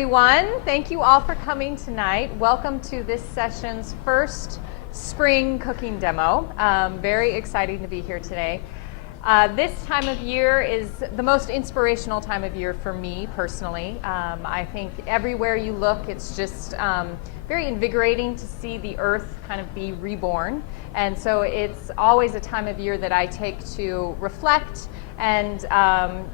everyone. Thank you all for coming tonight. Welcome to this session's first spring cooking demo. Very exciting to be here today. This time of year is the most inspirational time of year for me personally. I think everywhere you look, it's just very invigorating to see the earth kind of be reborn. And so it's always a time of year that I take to reflect and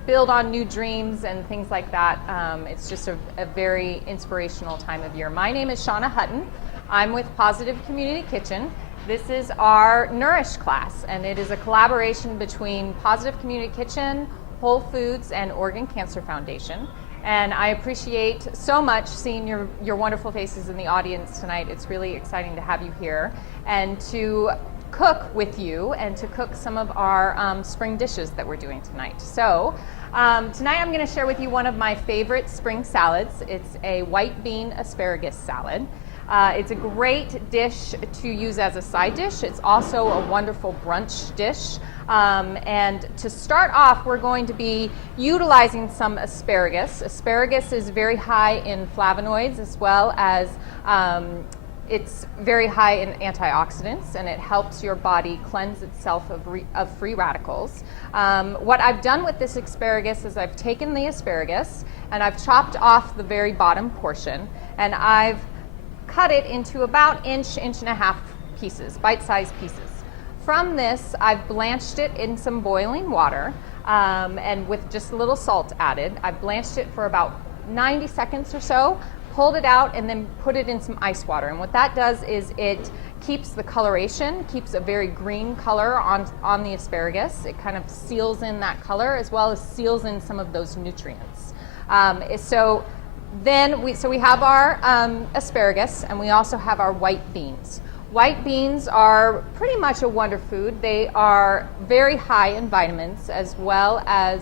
build on new dreams and things like that. It's just a very inspirational time of year. My name is Shanna Hutton. I'm with Positive Community Kitchen. This is our Nourish class, and it is a collaboration between Positive Community Kitchen, Whole Foods, and Oregon Cancer Foundation. And I appreciate so much seeing your wonderful faces in the audience tonight. It's really exciting to have you here and to cook with you and to cook some of our spring dishes that we're doing tonight. So tonight I'm going to share with you one of my favorite spring salads. It's a white bean asparagus salad. It's a great dish to use as a side dish. It's also a wonderful brunch dish. And to start off, we're going to be utilizing some asparagus. Asparagus is very high in flavonoids as well as it's very high in antioxidants, and it helps your body cleanse itself of free radicals. What I've done with this asparagus is I've taken the asparagus and I've chopped off the very bottom portion, and I've cut it into about inch and a half pieces, bite-sized pieces. From this, I've blanched it in some boiling water, and with just a little salt added. I've blanched it for about 90 seconds or so, pulled it out, and then put it in some ice water. And what that does is it keeps the coloration, keeps a very green color on the asparagus. It kind of seals in that color as well as seals in some of those nutrients. So we have our asparagus, and we also have our white beans. White beans are pretty much a wonder food. They are very high in vitamins as well as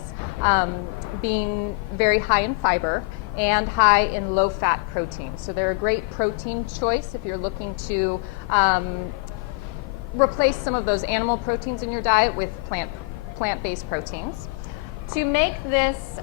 being very high in fiber and high in low-fat protein. So they're a great protein choice if you're looking to replace some of those animal proteins in your diet with plant-based proteins. To make this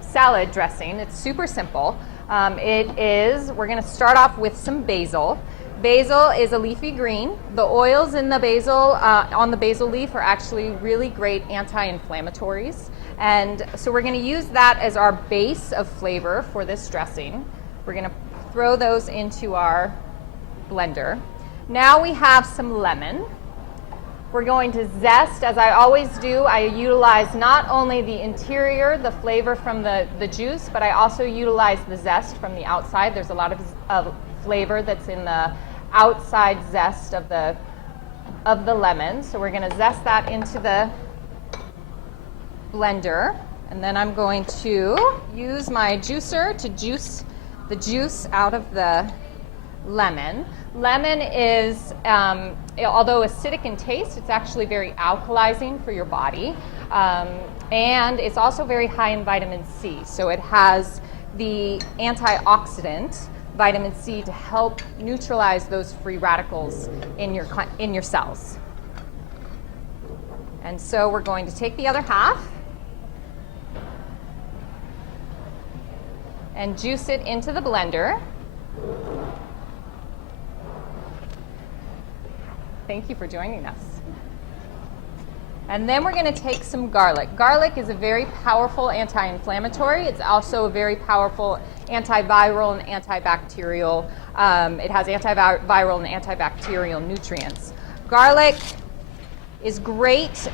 salad dressing, it's super simple. We're going to start off with some basil. Basil is a leafy green. The oils in the basil, on the basil leaf, are actually really great anti-inflammatories. And so we're going to use that as our base of flavor for this dressing. We're going to throw those into our blender. Now we have some lemon. We're going to zest, as I always do. I utilize not only the interior, the flavor from the juice, but I also utilize the zest from the outside. There's a lot of flavor that's in the outside zest of the lemon. So we're going to zest that into the blender, and then I'm going to use my juicer to juice the juice out of the lemon. Lemon is, although acidic in taste, it's actually very alkalizing for your body, and it's also very high in vitamin C. So it has the antioxidant vitamin C to help neutralize those free radicals in your cells. And so we're going to take the other half and juice it into the blender. Thank you for joining us. And then we're going to take some garlic. Garlic is a very powerful anti-inflammatory. It's also a very powerful antiviral and antibacterial. It has antiviral and antibacterial nutrients. Garlic is a great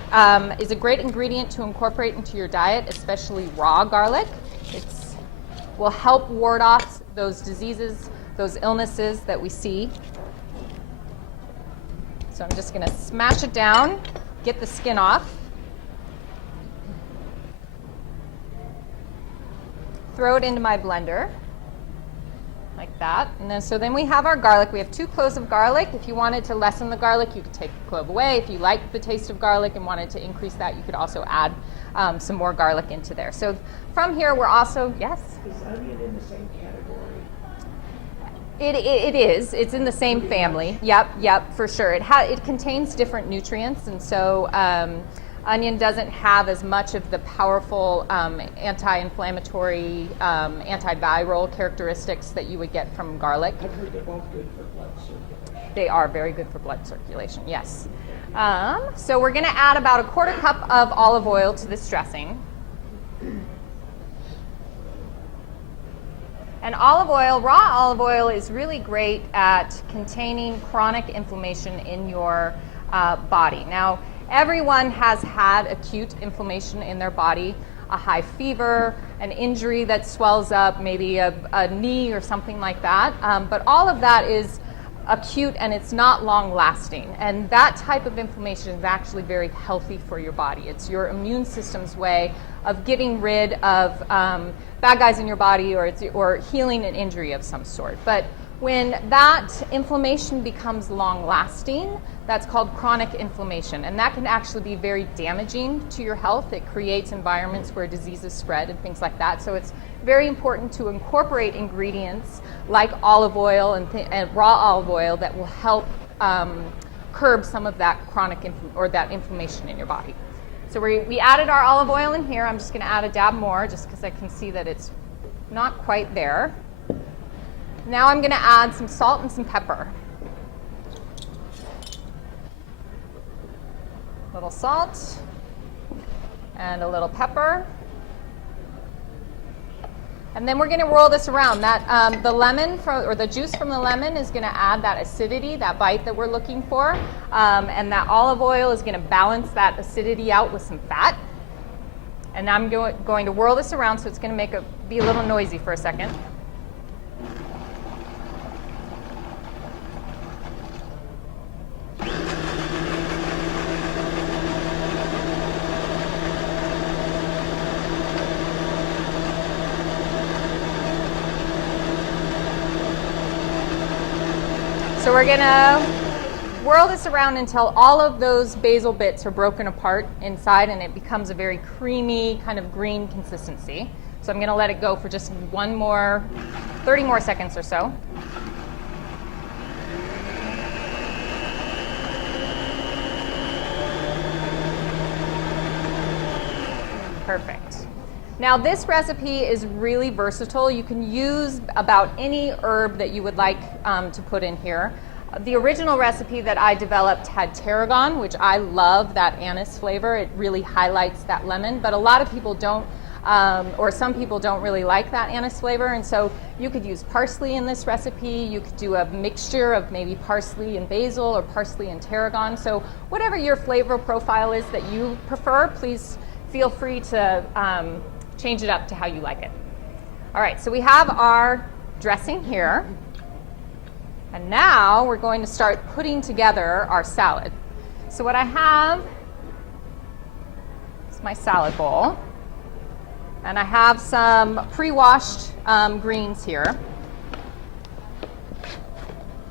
ingredient to incorporate into your diet, especially raw garlic. It will help ward off those diseases, those illnesses that we see. So I'm just going to smash it down, get the skin off, throw it into my blender like that. And then we have our garlic. We have 2 cloves of garlic. If you wanted to lessen the garlic, you could take a clove away. If you like the taste of garlic and wanted to increase that, you could also add some more garlic into there. So from here, we're also, yes? Is onion in the same category? It is. It's in the same family. Yep, for sure. It contains different nutrients, and so Onion doesn't have as much of the powerful anti-inflammatory, antiviral characteristics that you would get from garlic. I've heard they're both good for blood circulation. They are very good for blood circulation, yes. So we're going to add about a quarter cup of olive oil to this dressing. And olive oil, raw olive oil, is really great at containing chronic inflammation in your body. Now, everyone has had acute inflammation in their body, a high fever, an injury that swells up, maybe a knee or something like that. But all of that is acute and it's not long lasting. And that type of inflammation is actually very healthy for your body. It's your immune system's way of getting rid of bad guys in your body or healing an injury of some sort. But when that inflammation becomes long lasting, that's called chronic inflammation. And that can actually be very damaging to your health. It creates environments where diseases spread and things like that. So it's very important to incorporate ingredients like olive oil and raw olive oil that will help curb some of that chronic that inflammation in your body. So we added our olive oil in here. I'm just going to add a dab more just because I can see that it's not quite there. Now I'm going to add some salt and some pepper. A little salt and a little pepper. And then we're going to roll this around. The lemon or the juice from the lemon is going to add that acidity, that bite that we're looking for. And that olive oil is going to balance that acidity out with some fat. And I'm going to whirl this around, so it's going to be a little noisy for a second. So we're going to whirl this around until all of those basil bits are broken apart inside and it becomes a very creamy kind of green consistency. So I'm going to let it go for just 30 more seconds or so. Perfect. Now this recipe is really versatile. You can use about any herb that you would like to put in here. The original recipe that I developed had tarragon, which I love, that anise flavor. It really highlights that lemon, but a lot of people don't, or some people don't really like that anise flavor, and so you could use parsley in this recipe. You could do a mixture of maybe parsley and basil or parsley and tarragon. So whatever your flavor profile is that you prefer, please feel free to change it up to how you like it. All right, so we have our dressing here. And now we're going to start putting together our salad. So what I have is my salad bowl. And I have some pre-washed greens here.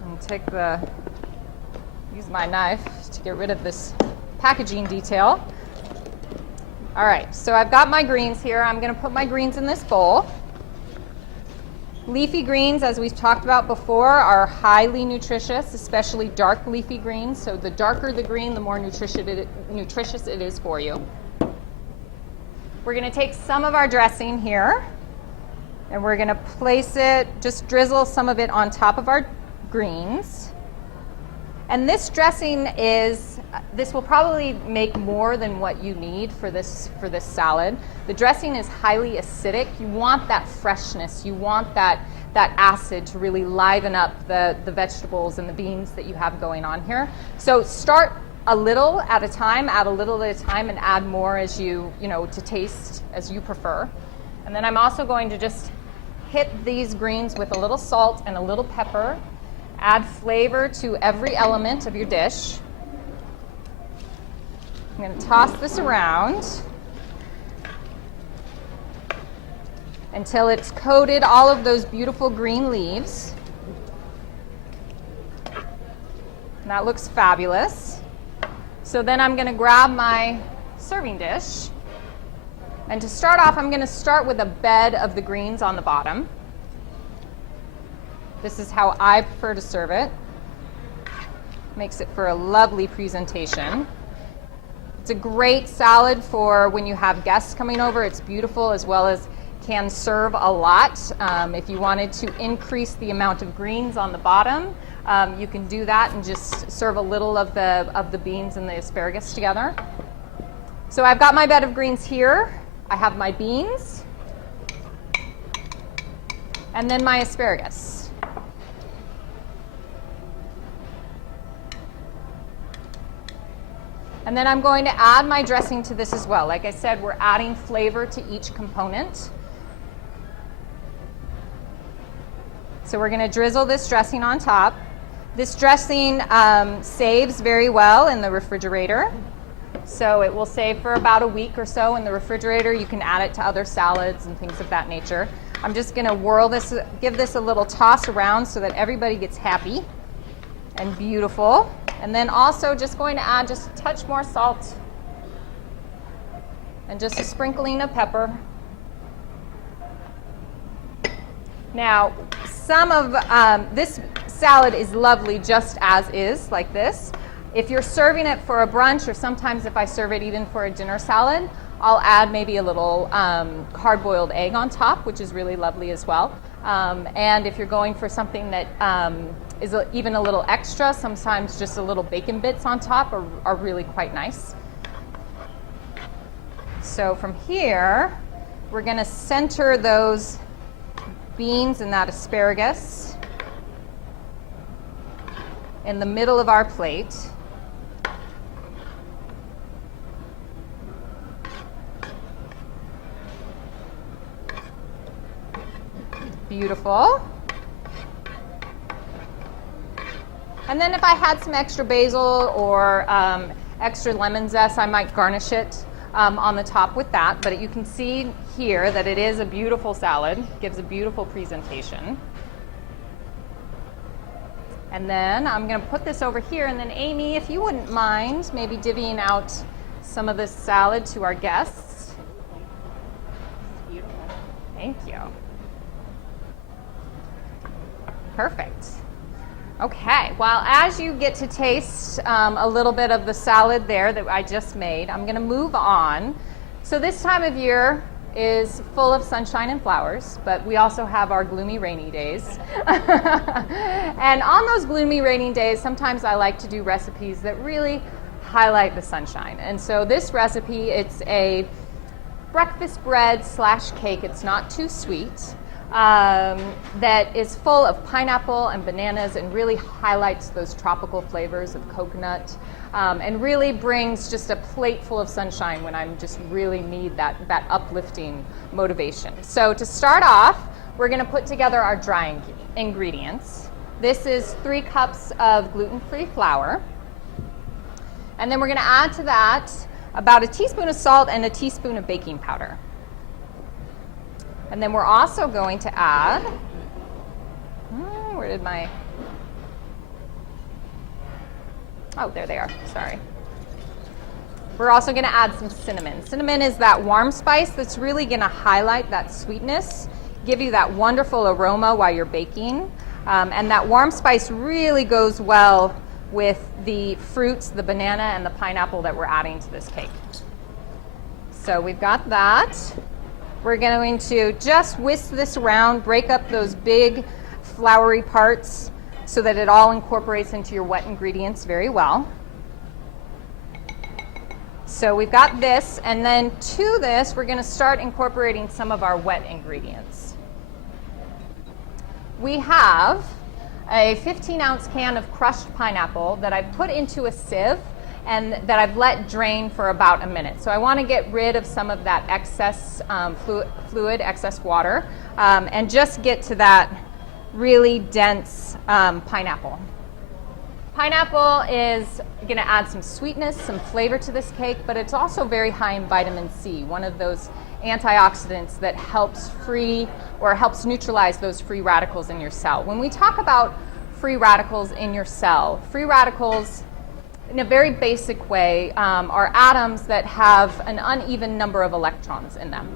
And use my knife to get rid of this packaging detail. All right, so I've got my greens here. I'm going to put my greens in this bowl. Leafy greens, as we've talked about before, are highly nutritious, especially dark leafy greens. So the darker the green, the more nutritious it is for you. We're going to take some of our dressing here, and we're going to place it, just drizzle some of it on top of our greens. And this dressing this will probably make more than what you need for this salad. The dressing is highly acidic. You want that freshness. You want that acid to really liven up the vegetables and the beans that you have going on here. So start a little at a time, add a little at a time, and add more as to taste as you prefer. And then I'm also going to just hit these greens with a little salt and a little pepper. Add flavor to every element of your dish. I'm going to toss this around until it's coated all of those beautiful green leaves. And that looks fabulous. So then I'm going to grab my serving dish. And to start off, I'm going to start with a bed of the greens on the bottom. This is how I prefer to serve it. Makes it for a lovely presentation. It's a great salad for when you have guests coming over. It's beautiful, as well as can serve a lot. If you wanted to increase the amount of greens on the bottom, you can do that and just serve a little of the beans and the asparagus together. So I've got my bed of greens here. I have my beans, and then my asparagus. And then I'm going to add my dressing to this as well. Like I said, we're adding flavor to each component. So we're going to drizzle this dressing on top. This dressing saves very well in the refrigerator. So it will save for about a week or so in the refrigerator. You can add it to other salads and things of that nature. I'm just going to whirl this, give this a little toss around so that everybody gets happy and beautiful. And then also just going to add just a touch more salt and just a sprinkling of pepper. Now, some of this salad is lovely just as is, like this. If you're serving it for a brunch, or sometimes if I serve it even for a dinner salad, I'll add maybe a little hard-boiled egg on top, which is really lovely as well. And if you're going for something that is even a little extra, sometimes just a little bacon bits on top are really quite nice. So from here, we're going to center those beans and that asparagus in the middle of our plate. Beautiful. And then if I had some extra basil or extra lemon zest, I might garnish it on the top with that. But you can see here that it is a beautiful salad. Gives a beautiful presentation. And then I'm going to put this over here. And then Amy, if you wouldn't mind maybe divvying out some of this salad to our guests. Beautiful. Thank you. Perfect. Okay, well, as you get to taste a little bit of the salad there that I just made, I'm going to move on. So this time of year is full of sunshine and flowers, but we also have our gloomy, rainy days. And on those gloomy, rainy days, sometimes I like to do recipes that really highlight the sunshine. And so this recipe, it's a breakfast bread / cake. It's not too sweet. That is full of pineapple and bananas and really highlights those tropical flavors of coconut and really brings just a plate full of sunshine when I just really need that uplifting motivation. So to start off, we're going to put together our dry ingredients. This is 3 cups of gluten-free flour. And then we're going to add to that about a teaspoon of salt and a teaspoon of baking powder. And then we're also going to add, where did my, oh, there they are, sorry. We're also going to add some cinnamon. Cinnamon is that warm spice that's really going to highlight that sweetness, give you that wonderful aroma while you're baking. And that warm spice really goes well with the fruits, the banana and the pineapple that we're adding to this cake. So we've got that. We're going to just whisk this around, break up those big floury parts so that it all incorporates into your wet ingredients very well. So we've got this, and then to this, we're going to start incorporating some of our wet ingredients. We have a 15-ounce can of crushed pineapple that I put into a sieve and that I've let drain for about a minute. So I want to get rid of some of that excess fluid, excess water, and just get to that really dense pineapple. Pineapple is going to add some sweetness, some flavor to this cake, but it's also very high in vitamin C, one of those antioxidants that helps free or helps neutralize those free radicals in your cell. When we talk about free radicals in your cell, free radicals in a very basic way are atoms that have an uneven number of electrons in them.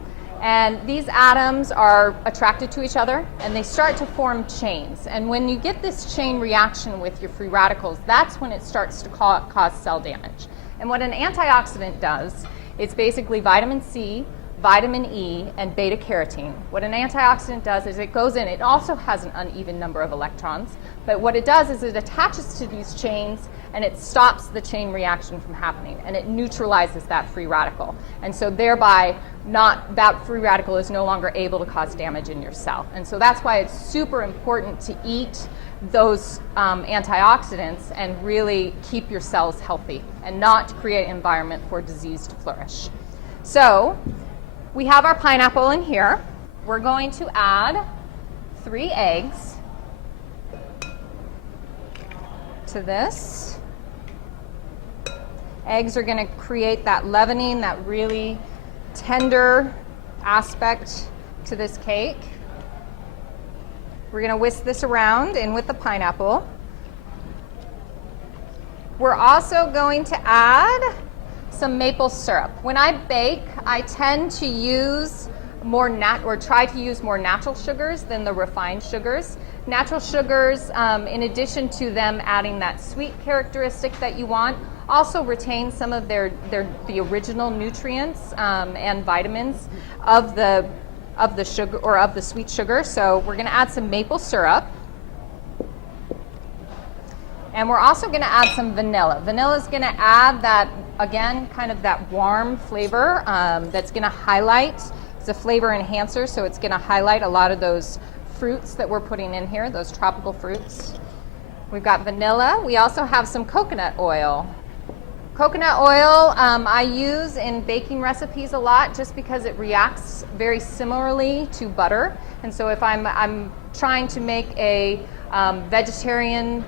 And these atoms are attracted to each other and they start to form chains. And when you get this chain reaction with your free radicals, that's when it starts to cause cell damage. And what an antioxidant does, it's basically vitamin C, vitamin E, and beta carotene. What an antioxidant does is it goes in, it also has an uneven number of electrons, but what it does is it attaches to these chains and it stops the chain reaction from happening, and it neutralizes that free radical. And so thereby, that free radical is no longer able to cause damage in your cell. And so that's why it's super important to eat those antioxidants and really keep your cells healthy and not to create an environment for disease to flourish. So we have our pineapple in here. We're going to add 3 eggs to this. Eggs are going to create that leavening, that really tender aspect to this cake. We're going to whisk this around in with the pineapple. We're also going to add some maple syrup. When I bake, I tend to use try to use more natural sugars than the refined sugars. Natural sugars, in addition to them adding that sweet characteristic that you want, also retain some of the original nutrients and vitamins of the sugar or of the sweet sugar. So we're going to add some maple syrup. And we're also going to add some vanilla. Vanilla is going to add that, again, kind of that warm flavor that's going to highlight. It's a flavor enhancer, so it's going to highlight a lot of those fruits that we're putting in here, those tropical fruits. We've got vanilla. We also have some coconut oil. Coconut oil I use in baking recipes a lot just because it reacts very similarly to butter. And so if I'm trying to make a vegetarian,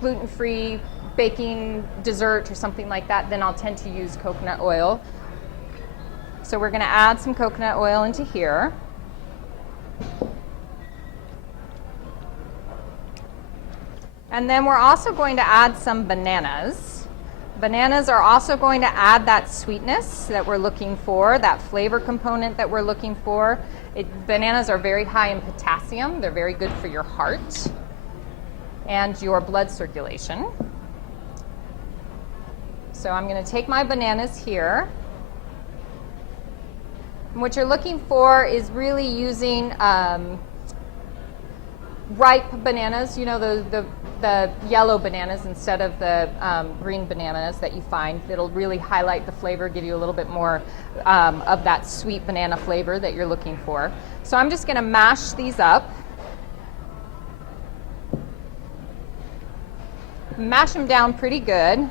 gluten-free baking dessert or something like that, then I'll tend to use coconut oil. So we're going to add some coconut oil into here. And then we're also going to add some bananas. Bananas are also going to add that sweetness that we're looking for, that flavor component that we're looking for. Bananas are very high in potassium. They're very good for your heart and your blood circulation. So I'm going to take my bananas here. And what you're looking for is really using ripe bananas, you know, the yellow bananas instead of the green bananas that you find. It'll really highlight the flavor, give you a little bit more of that sweet banana flavor that you're looking for. So I'm just going to mash these up. Mash them down pretty good.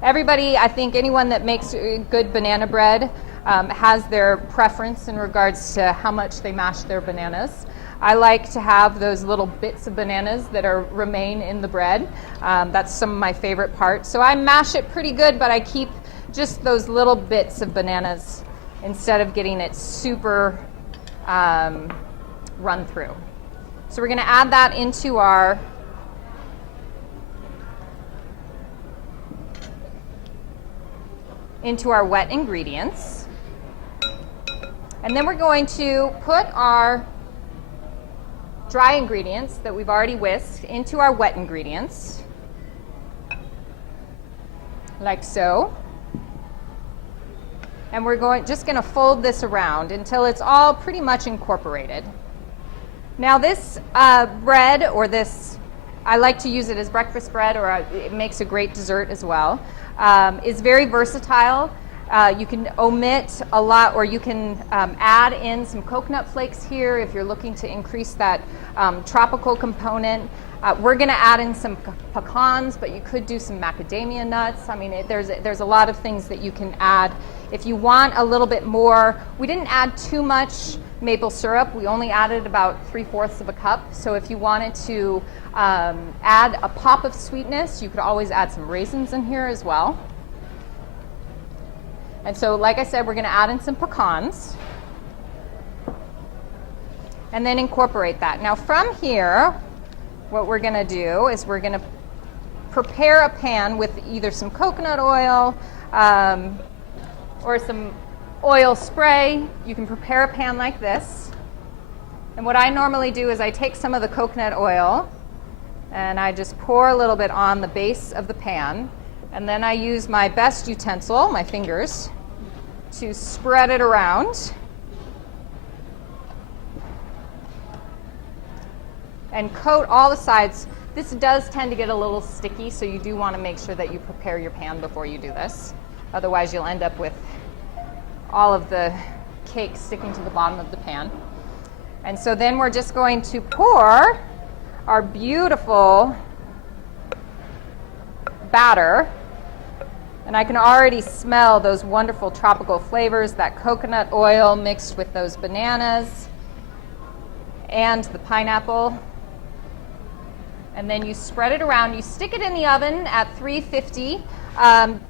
Everybody, I think anyone that makes good banana bread has their preference in regards to how much they mash their bananas. I like to have those little bits of bananas that remain in the bread. That's some of my favorite parts. So I mash it pretty good, but I keep just those little bits of bananas instead of getting it super run through. So we're going to add that into our wet ingredients. And then we're going to put our dry ingredients that we've already whisked into our wet ingredients, like so. And we're just going to fold this around until it's all pretty much incorporated. Now this bread, or this, I like to use it as breakfast bread, or it makes a great dessert as well, is very versatile. You can omit a lot, or you can add in some coconut flakes here if you're looking to increase that tropical component. We're going to add in some pecans, but you could do some macadamia nuts. I mean, there's a lot of things that you can add. If you want a little bit more, we didn't add too much maple syrup. We only added about 3/4 of a cup. So if you wanted to add a pop of sweetness, you could always add some raisins in here as well. And so, like I said, we're going to add in some pecans and then incorporate that. Now from here, what we're going to do is we're going to prepare a pan with either some coconut oil or some oil spray. You can prepare a pan like this. And what I normally do is I take some of the coconut oil And I just pour a little bit on the base of the pan. And then I use my best utensil, my fingers, to spread it around. And coat all the sides. This does tend to get a little sticky, so you do want to make sure that you prepare your pan before you do this. Otherwise, you'll end up with all of the cake sticking to the bottom of the pan. And so then we're just going to pour our beautiful batter. And I can already smell those wonderful tropical flavors, that coconut oil mixed with those bananas and the pineapple. And then you spread it around. You stick it in the oven at 350.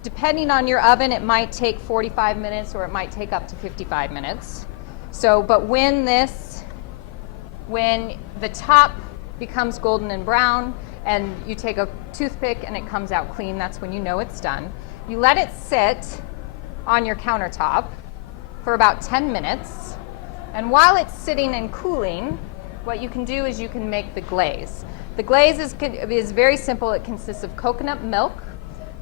Depending on your oven, it might take 45 minutes or it might take up to 55 minutes. So, but when the top becomes golden and brown and you take a toothpick and it comes out clean, that's when you know it's done. You let it sit on your countertop for about 10 minutes. And while it's sitting and cooling, what you can do is you can make the glaze. The glaze is very simple. It consists of coconut milk.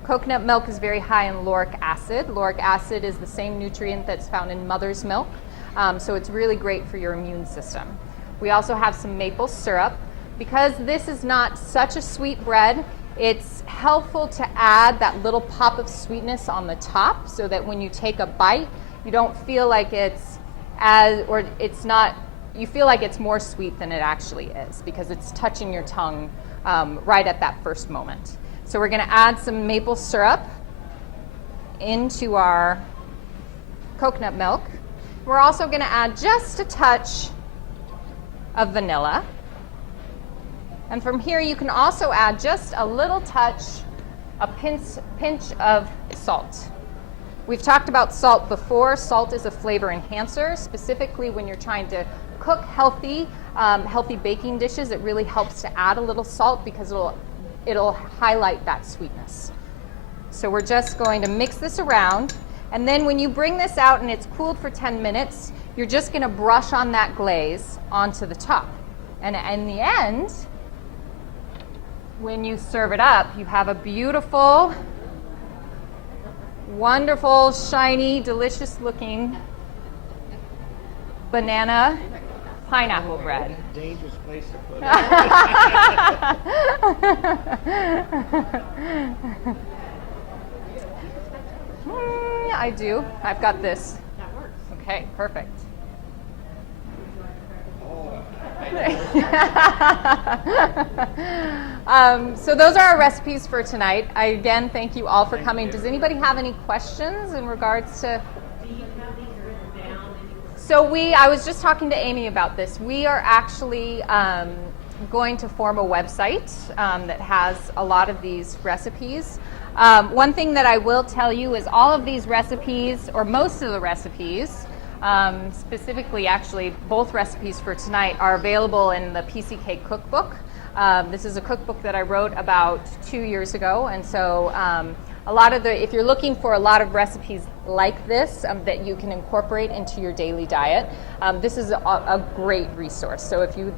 Coconut milk is very high in lauric acid. Lauric acid is the same nutrient that's found in mother's milk, so it's really great for your immune system. We also have some maple syrup. Because this is not such a sweet bread, it's helpful to add that little pop of sweetness on the top so that when you take a bite, you don't feel like you feel like it's more sweet than it actually is because it's touching your tongue right at that first moment. So we're going to add some maple syrup into our coconut milk. We're also going to add just a touch of vanilla. And from here you can also add just a little touch, a pinch of salt. We've talked about salt before. Salt is a flavor enhancer, specifically when you're trying to cook healthy baking dishes. It really helps to add a little salt because it'll highlight that sweetness. So we're just going to mix this around. And then when you bring this out and it's cooled for 10 minutes, you're just going to brush on that glaze onto the top. And in the end, when you serve it up, you have a beautiful, wonderful, shiny, delicious looking banana pineapple bread. Dangerous place to put it. I do. I've got this. That works. Okay, perfect. So those are our recipes for tonight. Again, thank you all for coming. Does anybody have any questions in regards to? Do you have these written down? So I was just talking to Amy about this. We are actually going to form a website that has a lot of these recipes. One thing that I will tell you is all of these recipes, or most of the recipes, specifically actually both recipes for tonight, are available in the PCK cookbook. This is a cookbook that I wrote about 2 years ago, and so if you're looking for a lot of recipes like this that you can incorporate into your daily diet, this is a great resource. So if you'd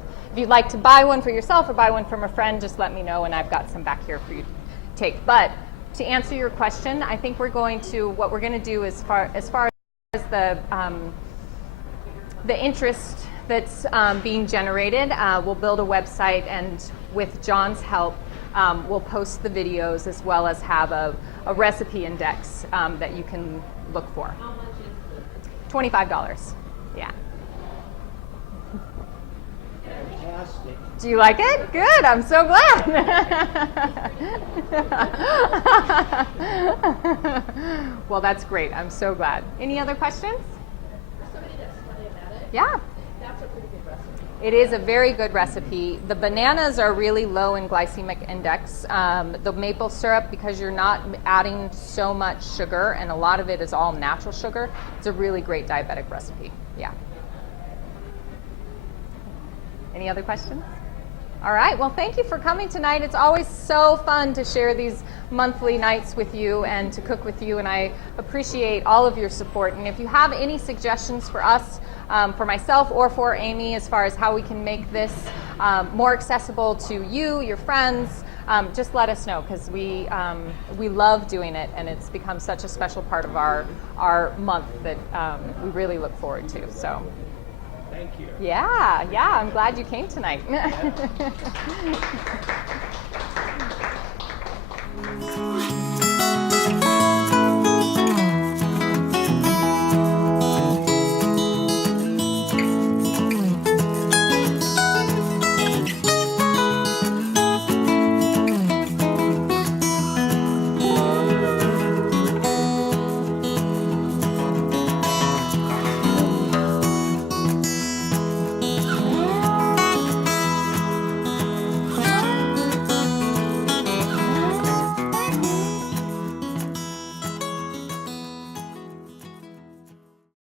like to buy one for yourself or buy one from a friend, just let me know, and I've got some back here for you to take. But to answer your question, I think what we're going to do as far as the interest that's being generated, we'll build a website, and with John's help, we'll post the videos as well as have a recipe index that you can look for. How much is this? $25. Yeah. Fantastic. Do you like it? Good. I'm so glad. Well, that's great. I'm so glad. Any other questions? For somebody that's diabetic, Yeah. that's a pretty good recipe. It is a very good recipe. The bananas are really low in glycemic index. The maple syrup, because you're not adding so much sugar, and a lot of it is all natural sugar, it's a really great diabetic recipe. Yeah. Any other questions? All right. Well, thank you for coming tonight. It's always so fun to share these monthly nights with you and to cook with you, and I appreciate all of your support. And if you have any suggestions for us, for myself or for Amy, as far as how we can make this more accessible to you, your friends, just let us know, because we love doing it, and it's become such a special part of our month that we really look forward to. So. Thank you. Yeah, I'm glad you came tonight. Yeah.